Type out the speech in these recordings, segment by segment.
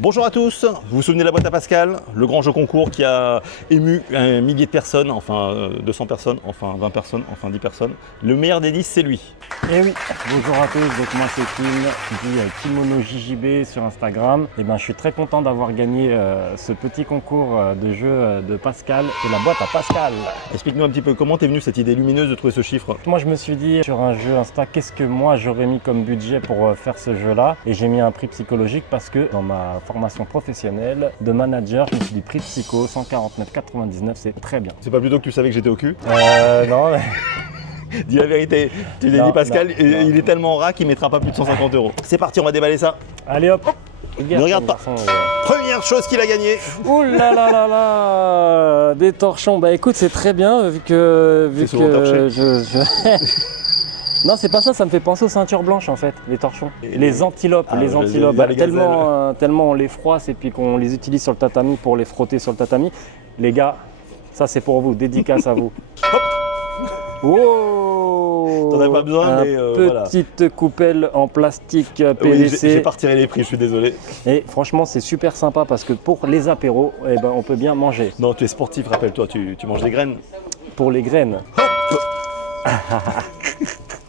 Bonjour à tous, vous vous souvenez de la boîte à Pascal, le grand jeu concours qui a ému un millier de personnes, enfin 200 personnes, enfin 20 personnes, enfin 10 personnes. Le meilleur des 10, c'est lui. Et oui, bonjour à tous, donc moi c'est Kim, dit Kimono JJB sur Instagram. Et ben je suis très content d'avoir gagné ce petit concours de jeu de Pascal et la boîte à Pascal. Explique-nous un petit peu comment t'es venu cette idée lumineuse de trouver ce chiffre. Moi je me suis dit sur un jeu Insta, qu'est-ce que moi j'aurais mis comme budget pour faire ce jeu-là? Et j'ai mis un prix psychologique parce que dans ma formation professionnelle de manager, je me suis dit prix psycho, 149,99, c'est très bien. C'est pas plutôt que tu savais que j'étais au cul? Non mais... Dis la vérité, tu t'es dit Pascal, il est tellement rat qu'il mettra pas plus de 150 €. C'est parti, on va déballer ça. Allez hop. Ne regarde pas. Première chose qu'il a gagné. Ouh là là là là, des torchons. Bah écoute, c'est très bien vu que Non, c'est pas ça, ça me fait penser aux ceintures blanches en fait, les torchons. Les antilopes, les antilopes. Tellement on les froisse et puis qu'on les utilise sur le tatami pour les frotter sur le tatami. Les gars, ça c'est pour vous, dédicace à vous. Hop. Oh, t'en as pas besoin, mais voilà. Petite coupelle en plastique PVC. Oui, j'ai pas retiré les prix, je suis désolé. Et franchement, c'est super sympa parce que pour les apéros, eh ben, on peut bien manger. Non, tu es sportif, rappelle-toi, tu manges des graines. Pour les graines. Hop.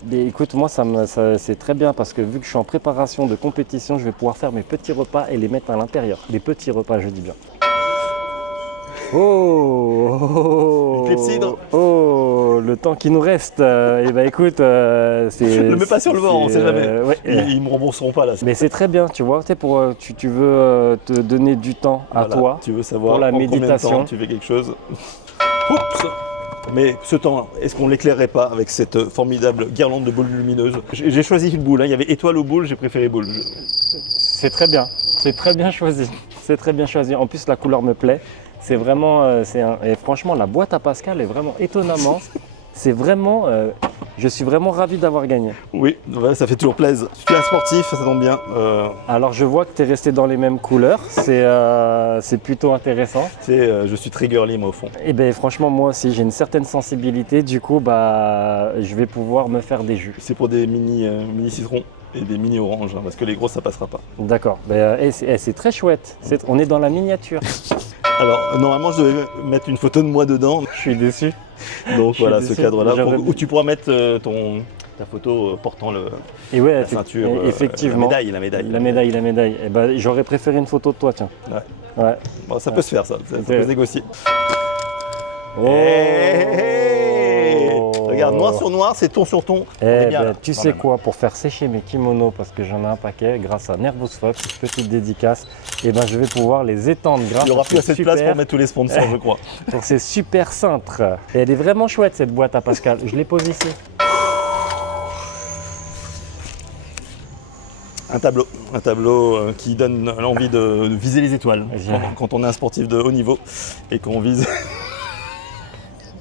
Mais écoute, moi, c'est très bien parce que vu que je suis en préparation de compétition, je vais pouvoir faire mes petits repas et les mettre à l'intérieur. Les petits repas, je dis bien. Oh, une clepsydre. Oh, le temps qui nous reste. Et bah écoute, c'est. Ne le mets pas sur le vent, on sait jamais. Ouais. Ils me rembourseront pas là. Mais c'est très bien, tu vois. Tu veux te donner du temps à toi. Tu veux savoir pour la en méditation. combien de temps tu fais quelque chose. Oups. Mais ce temps, est-ce qu'on ne l'éclairerait pas avec cette formidable guirlande de boules lumineuses? J'ai choisi une boule, hein. Il y avait étoile ou boule, j'ai préféré boule. C'est très bien, c'est très bien choisi. C'est très bien choisi. En plus, la couleur me plaît. C'est vraiment, et franchement, la boîte à Pascal est vraiment étonnamment. C'est vraiment, je suis vraiment ravi d'avoir gagné. Oui, ouais, ça fait toujours plaisir. Tu es un sportif, ça tombe bien. Alors, je vois que tu es resté dans les mêmes couleurs. C'est plutôt intéressant. Tu sais, je suis très girly, moi, au fond. Et bien, franchement, moi aussi, j'ai une certaine sensibilité. Du coup, je vais pouvoir me faire des jus. C'est pour des mini citrons et des mini oranges, hein, parce que les grosses, ça passera pas. D'accord. C'est très chouette. On est dans la miniature. Alors, normalement, je devais mettre une photo de moi dedans. Je suis déçu. Donc voilà, déçu. ce cadre-là, où tu pourras mettre ta photo portant la ceinture, effectivement. La médaille. La médaille. Et ben, j'aurais préféré une photo de toi, tiens. Ouais. Bon, ça peut se faire, ça peut se négocier. Oh. Regarde, noir sur noir, c'est ton sur ton. Tu sais quoi, pour faire sécher mes kimonos, parce que j'en ai un paquet, grâce à Nervous Fox, petite dédicace, et ben je vais pouvoir les étendre grâce à. Il n'y aura plus assez de place pour mettre tous les sponsors, je crois. Pour ces super cintres. Et elle est vraiment chouette cette boîte à Pascal. Je les pose ici. Un tableau qui donne l'envie de viser les étoiles quand on est un sportif de haut niveau et qu'on vise.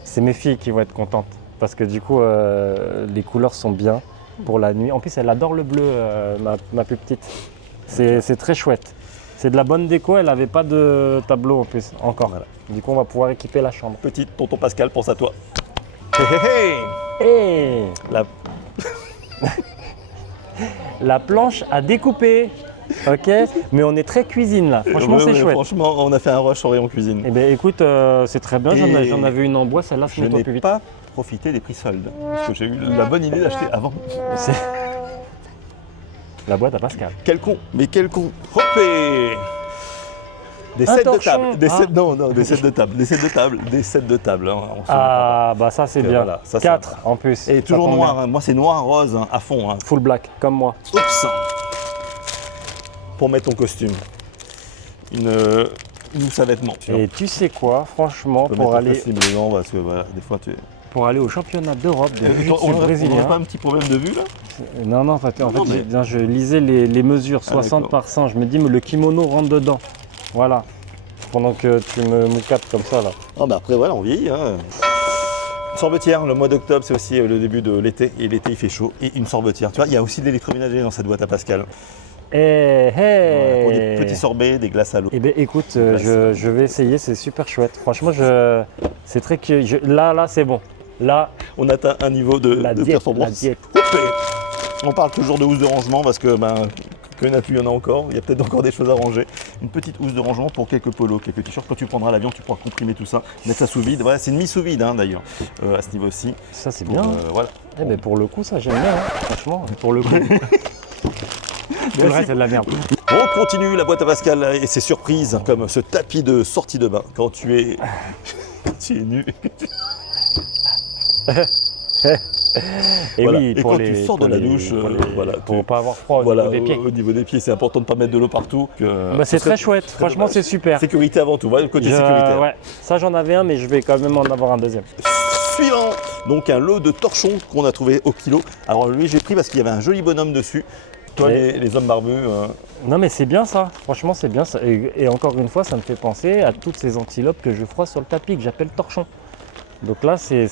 C'est mes filles qui vont être contentes parce que du coup les couleurs sont bien pour la nuit. En plus elle adore le bleu, ma plus petite. C'est très chouette. C'est de la bonne déco, elle n'avait pas de tableau en plus encore. Voilà. Du coup on va pouvoir équiper la chambre. Petit tonton Pascal, pense à toi. Hey. La planche à découper. Ok, mais on est très cuisine là. Franchement, c'est chouette. Franchement, on a fait un rush au rayon cuisine. Eh bien, écoute, c'est très bien. J'en avais une en bois, celle-là, je n'ai pas profité des prix soldes parce que j'ai eu la bonne idée d'acheter avant. La boîte à Pascal. Quel con, mais quel con. Hopé. Des sets de table, des sets de table. Hein, ah bah ça c'est bien. Voilà, 4 en plus. Et toujours noir. Hein. Moi c'est noir rose hein, à fond. Hein. Full black comme moi. Oups. Pour mettre ton costume. Une mousse à vêtements. Et tu sais quoi, franchement, pour aller. Dedans, parce que, voilà, des fois, pour aller au championnat d'Europe de jiu-jitsu brésilien. On n'a pas un petit problème de vue là? Non, en fait, je lisais les mesures, 60 par 100. Je me dis, mais le kimono rentre dedans. Voilà. Pendant que tu me moucates comme ça là. Oh, bah après, voilà, on vieillit. Hein. Une sorbetière, le mois d'octobre, c'est aussi le début de l'été. Et l'été, il fait chaud. Et une sorbetière. Tu vois, il y a aussi de l'électroménager dans cette boîte à Pascal. Hey. Pour des petits sorbets, des glaces à l'eau. Eh bien écoute, je vais essayer, c'est super chouette. Franchement, c'est très curieux. Là, c'est bon. Là, on atteint un niveau de performance. La diète. On parle toujours de housse de rangement parce que Que n'as-tu, il y en a encore. Il y a peut-être encore des choses à ranger. Une petite housse de rangement pour quelques polos, quelques t-shirts. Quand tu prendras l'avion, tu pourras comprimer tout ça, mettre ça sous vide. Voilà, c'est une mise sous vide hein, d'ailleurs, à ce niveau-ci. Ça, c'est Pour, bien. voilà. Eh ben, pour le coup, ça, j'aime bien. Hein. Franchement, pour le coup. Tout le reste, c'est de la merde. On continue la boîte à Pascal et ses surprises, comme ce tapis de sortie de bain. Quand tu es, tu es nu. Et Voilà. oui, Et pour quand les, tu sors de pour la les- douche, voilà, pour tu- pas avoir froid au Voilà, niveau des pieds. au niveau des pieds, c'est important de ne pas mettre de l'eau partout. Bah, c'est très chouette, franchement, c'est super. Sécurité avant tout, voilà le côté sécuritaire. Ouais, ça j'en avais un, mais je vais quand même en avoir un deuxième. Suivant, donc un lot de torchons qu'on a trouvé au kilo. Alors lui, j'ai pris parce qu'il y avait un joli bonhomme dessus. Toi, Et- les hommes barbus, Non, mais c'est bien ça, franchement, c'est bien ça. Et encore une fois, ça me fait penser à toutes ces antilopes que je froisse sur le tapis, que j'appelle torchons. Donc là, c'est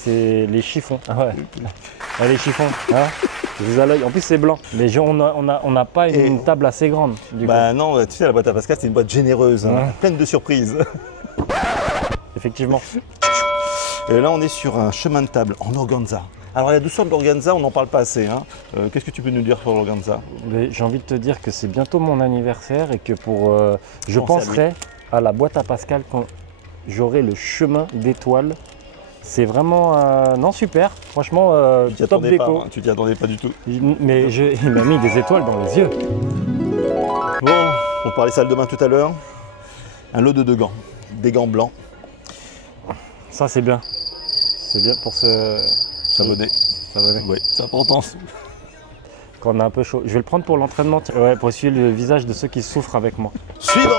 les chiffons. Ah ouais. Ah, les chiffons, hein. Je vous à l'œil. En plus, c'est blanc. Mais on n'a pas une table assez grande. Du bah non, tu sais, la boîte à Pascal, c'est une boîte généreuse, hein, Ouais. pleine de surprises. coup. Effectivement. Et là, on est sur un chemin de table en organza. Alors, il y a deux sortes d'organza, on n'en parle pas assez. Hein. Qu'est-ce que tu peux nous dire sur l'organza? Mais j'ai envie de te dire que c'est bientôt mon anniversaire et que je Pensez à lui. penserai à la boîte à Pascal quand j'aurai le chemin d'étoiles. C'est vraiment non super, franchement Tu t'y top attendais pas, déco. hein, tu t'y attendais pas du tout. Mais il m'a mis des étoiles dans les yeux. Bon, on parlait salle de bain tout à l'heure. Un lot de deux gants, des gants blancs, Ça c'est bien. C'est bien pour se savonnés. savonner. Oui, c'est important. Quand on a un peu chaud. Je vais le prendre pour l'entraînement, ouais, pour essuyer le visage de ceux qui souffrent avec moi. Suivant.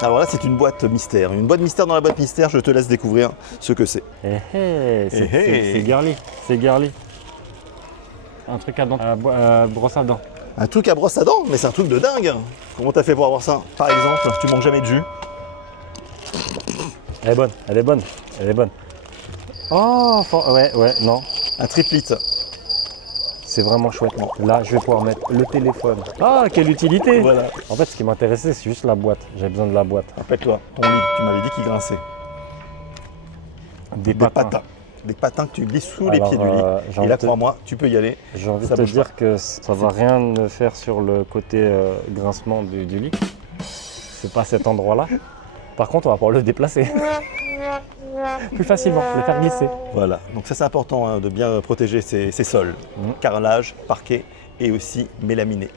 Alors là, c'est une boîte mystère. Une boîte mystère dans la boîte mystère, je te laisse découvrir ce que c'est. C'est girly, c'est girly. Un truc à dents, brosse à dents. Un truc à brosse à dents, mais c'est un truc de dingue. Comment t'as fait pour avoir ça? Par exemple, tu manges jamais de jus. Elle est bonne, elle est bonne, elle est bonne. Oh, ouais, non, Un triplit. c'est vraiment chouette. Là, je vais pouvoir mettre le téléphone. Ah, quelle utilité! Voilà. En fait, ce qui m'intéressait, c'est juste la boîte. J'avais besoin de la boîte. Rappelle-toi, ton lit, tu m'avais dit qu'il grinçait. Des Des patins. patins. Des patins que tu glisses sous les Alors, pieds du lit. j'ai Et envie là, de te- crois-moi, tu peux y aller. J'ai envie de Ça te bouge dire que ça va rien me faire sur le côté grincement du lit. C'est pas cet endroit-là. Par contre, on va pouvoir le déplacer. Plus facilement, le faire glisser. Voilà. Donc ça, c'est important hein, de bien protéger ses sols. Mhm. Carrelage, parquet et aussi mélaminé.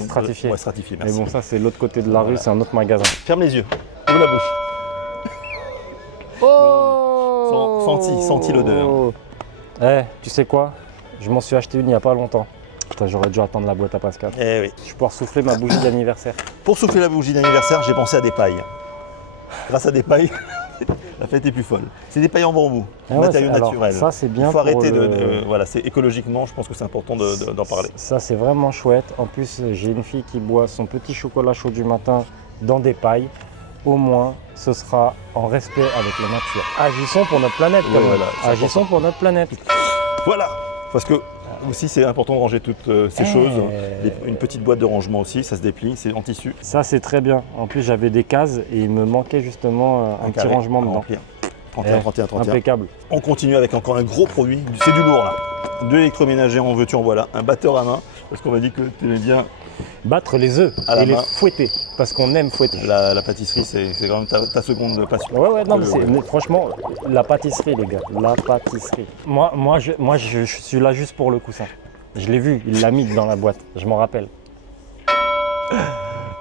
Stratifié. Ouais, stratifié, Mais merci. bon, ça, c'est l'autre côté de la rue, Voilà. c'est un autre magasin. Ferme les yeux. Ouvre la bouche. Oh Senti l'odeur. Tu sais quoi? Je m'en suis acheté une il n'y a pas longtemps. Putain, j'aurais dû attendre la boîte à Pascal. Eh oui. Je vais pouvoir souffler ma bougie d'anniversaire. Pour souffler la bougie d'anniversaire, j'ai pensé à des pailles. Grâce à des pailles, la fête est plus folle. C'est des pailles en bambou, Ah ouais, matériaux alors, naturels. ça, c'est bien Il faut pour arrêter le- voilà, c'est écologiquement, je pense que c'est important d'en parler. Ça, c'est vraiment chouette. En plus, j'ai une fille qui boit son petit chocolat chaud du matin dans des pailles. Au moins, ce sera en respect avec la nature. Agissons pour notre planète, quand Ouais, même. voilà, c'est Agissons important. pour notre planète. Voilà, parce que aussi c'est important de ranger toutes ces Eh. choses. Une petite boîte de rangement aussi, ça se déplie, c'est en tissu. Ça, c'est très bien. En plus, j'avais des cases et il me manquait justement un petit carré rangement à dedans. remplir. 31, Eh, 31, 31. Impeccable. On continue avec encore un gros produit, c'est du lourd là. De l'électroménager en veux-tu en voilà, un batteur à main, parce qu'on m'a dit que tu aimais bien Battre les œufs À la et les main. fouetter, parce qu'on aime fouetter. la pâtisserie, c'est quand même ta seconde passion. Ouais, non, mais, Ouais. mais franchement, la pâtisserie, les gars, la pâtisserie. Moi, je suis là juste pour le coussin. Je l'ai vu, il l'a mis dans la boîte, je m'en rappelle.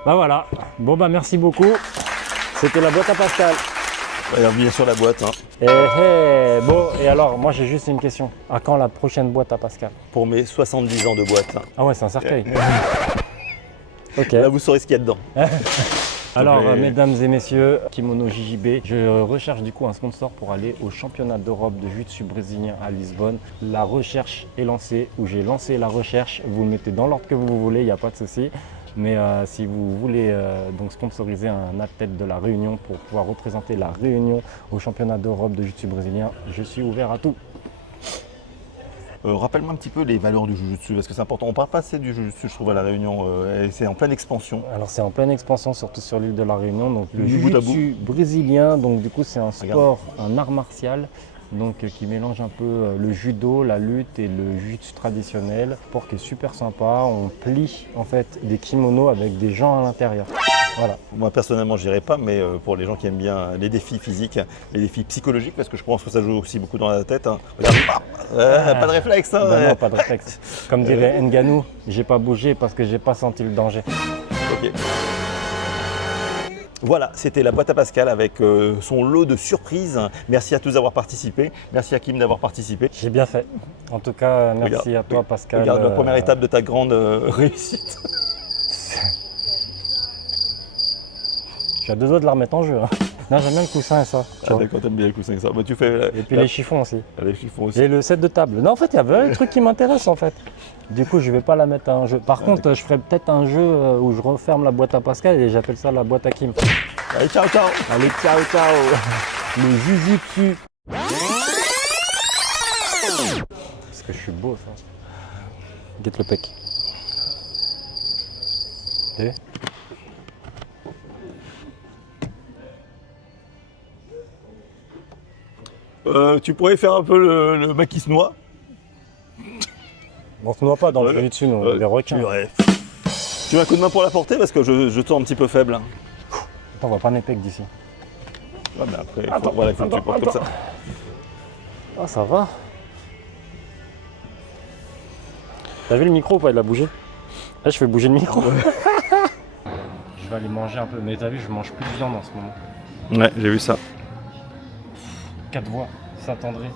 Bah voilà, bon bah merci beaucoup. C'était la boîte à Pascal. Regarde bien sur la boîte, hein. Bon, et alors, moi j'ai juste une question. À quand la prochaine boîte à Pascal? Pour mes 70 ans de boîte. Hein. Ah ouais, c'est un cercueil. Ok. Là, vous saurez ce qu'il y a dedans. Alors, Mais- mesdames et messieurs, Kimono JJB, je recherche du coup un sponsor pour aller au championnat d'Europe de jiu-jitsu brésilien à Lisbonne. La recherche est lancée, ou j'ai lancé la recherche. Vous le mettez dans l'ordre que vous voulez, il n'y a pas de souci. Mais si vous voulez donc sponsoriser un athlète de la Réunion pour pouvoir représenter la Réunion au championnat d'Europe de jiu-jitsu brésilien, je suis ouvert à tout. Rappelle-moi un petit peu les valeurs du Jujutsu, parce que c'est important. On parle pas assez du Jujutsu, je trouve, à La Réunion. Et c'est en pleine expansion. Alors c'est en pleine expansion, surtout sur l'île de la Réunion. Donc le Du bout à jiu-jitsu brésilien, donc du coup c'est un sport, un art martial donc qui mélange un peu le judo, la lutte et le jiu-jitsu traditionnel. Sport qui est super sympa. On plie en fait des kimonos avec des gens à l'intérieur. Voilà. Moi personnellement j'irai pas, mais pour les gens qui aiment bien les défis physiques, les défis psychologiques, parce que je pense que ça joue aussi beaucoup dans la tête. Hein. Regarde, pas de réflexe. Hein, Ben non, pas de réflexe. Comme dirait Ngannou, j'ai pas bougé parce que j'ai pas senti le danger. Ok. Voilà, c'était la boîte à Pascal avec son lot de surprises. Merci à tous d'avoir participé. Merci à Kim d'avoir participé. J'ai bien fait. En tout cas, merci Regarde, à toi Pascal. Regarde la première étape de ta grande réussite. Je suis à 2 doigts de la remettre en jeu. Hein. Non, j'aime bien le coussin et ça. tu Ah, vois. d'accord, t'aimes bien les coussins ça. Bah, tu fais Et puis les chiffons aussi. les chiffons aussi. Et le set de table. Non, en fait, il y avait des trucs qui m'intéressent en fait. Du coup, je vais pas la mettre à un jeu. Par contre, je ferai peut-être un jeu où je referme la boîte à Pascal et j'appelle ça la boîte à Kim. Allez, ciao, ciao. Allez, ciao, ciao. Le jujutsu. Est-ce que je suis beau ça? Guette le pec. Et Tu pourrais faire un peu le mec qui se noie. on se noie pas dans le Voilà. jujutsu, nous, des requins. Tu veux un coup de main pour la porter parce que je te sens un petit peu faible. Attends, on voit pas mes pecs d'ici. Ouais, mais après, il faut que tu portes comme ça. Ah, ça va. T'as vu le micro ou pas? Il a bougé. Là, je fais bouger le micro. Je vais aller manger un peu. Mais t'as vu, je mange plus de viande en ce moment. Ouais, j'ai vu ça. 4 voies. Saint-André,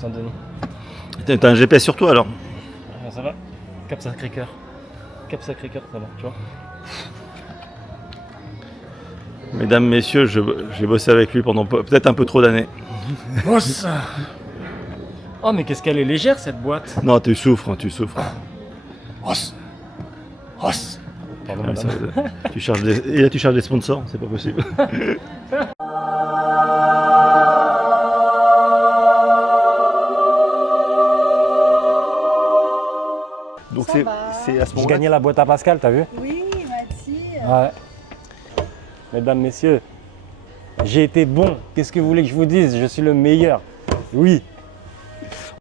Saint-Denis. T'as un GPS sur toi alors? Ah, ça va. Cap Sacré-Cœur. Cap Sacré-Cœur, ça va, tu vois. Mesdames, messieurs, j'ai bossé avec lui pendant peut-être un peu trop d'années. Boss. Oh, mais qu'est-ce qu'elle est légère cette boîte. Non, tu souffres, tu souffres. Os. Os. Pardon, Ah, madame. Et là, tu charges des sponsors, c'est pas possible. Donc Ça va. c'est à ce J'ai moment-là. gagné la boîte à Pascal, t'as vu? Oui, il m'a dit. Ouais. Mesdames, messieurs, j'ai été bon. Qu'est-ce que vous voulez que je vous dise? Je suis le meilleur. Oui.